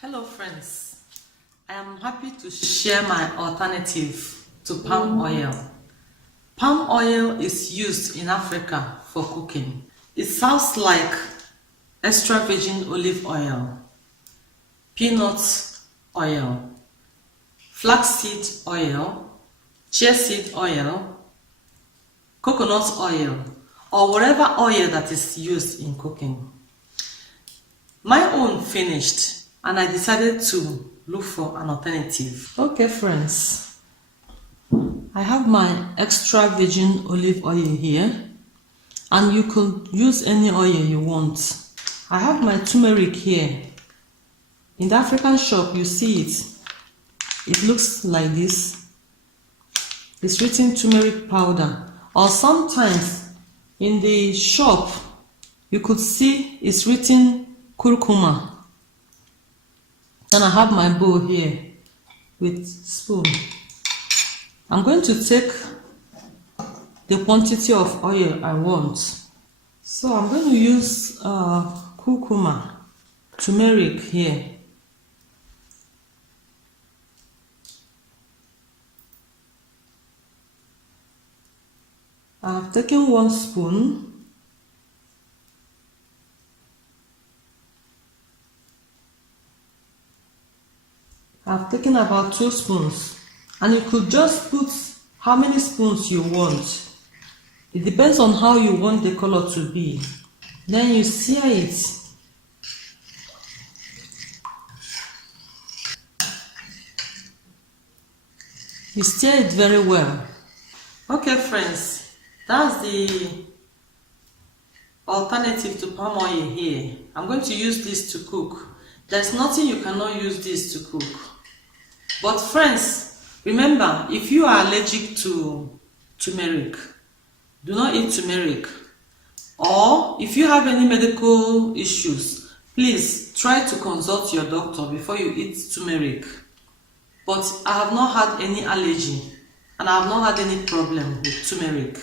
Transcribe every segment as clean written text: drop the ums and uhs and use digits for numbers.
Hello friends, I am happy to share my alternative to palm oil. Palm oil is used in Africa for cooking. It sounds like extra virgin olive oil, peanut oil, flaxseed oil, chia seed oil, coconut oil, or whatever oil that is used in cooking. My own finished and I decided to look for an alternative. Okay friends, I have my extra virgin olive oil here, and you could use any oil you want. I have my turmeric here. In the African shop you see it. It looks like this. It's written turmeric powder, or sometimes in the shop you could see it's written curcuma. Then I have my bowl here with spoon. I'm going to take the quantity of oil I want. So I'm going to use curcuma, turmeric here. I've taken 1 spoon. I've taken about 2 spoons, and you could just put how many spoons you want. It depends on how you want the color to be. Then you sear it. You stir it very well. Okay friends, that's the alternative to palm oil here. I'm going to use this to cook. There's nothing you cannot use this to cook. But friends, remember, if you are allergic to turmeric, do not eat turmeric. Or if you have any medical issues, please try to consult your doctor before you eat turmeric. But I have not had any allergy, and I have not had any problem with turmeric.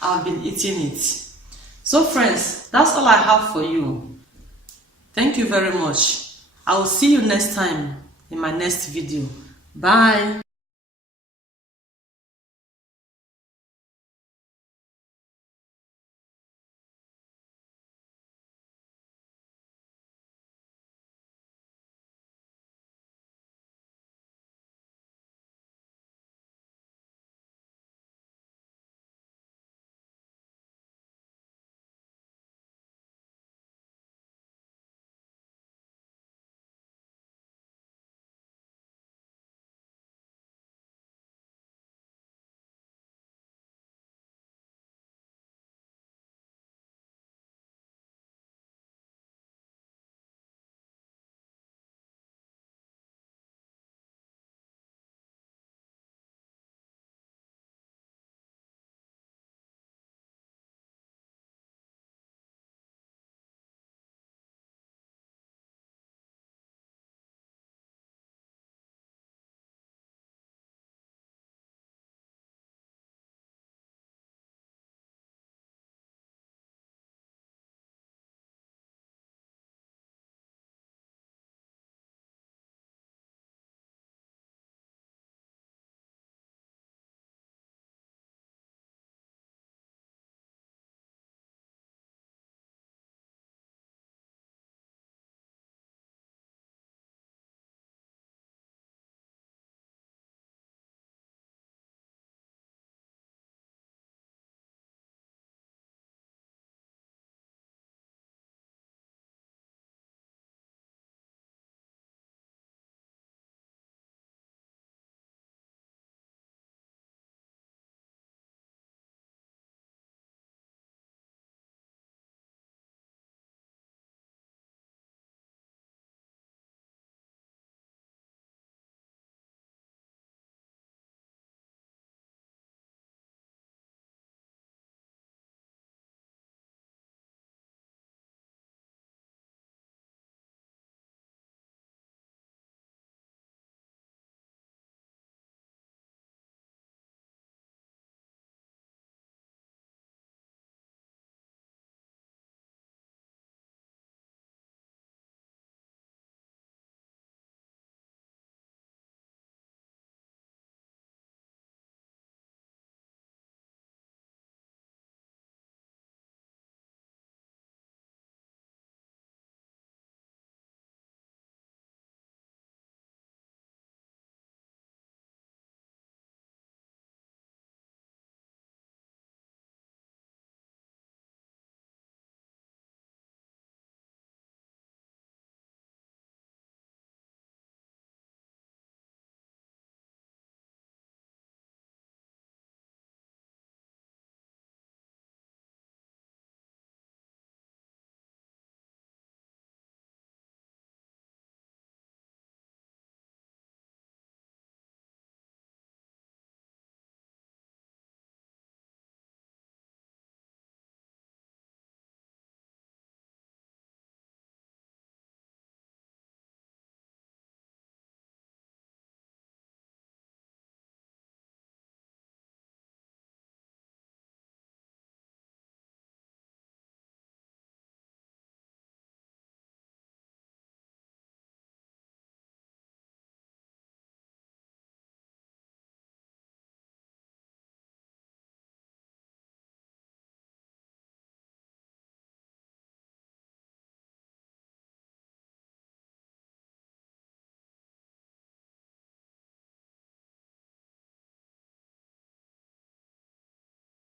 I've been eating it. So friends, that's all I have for you. Thank you very much. I will see you next time in my next video. Bye.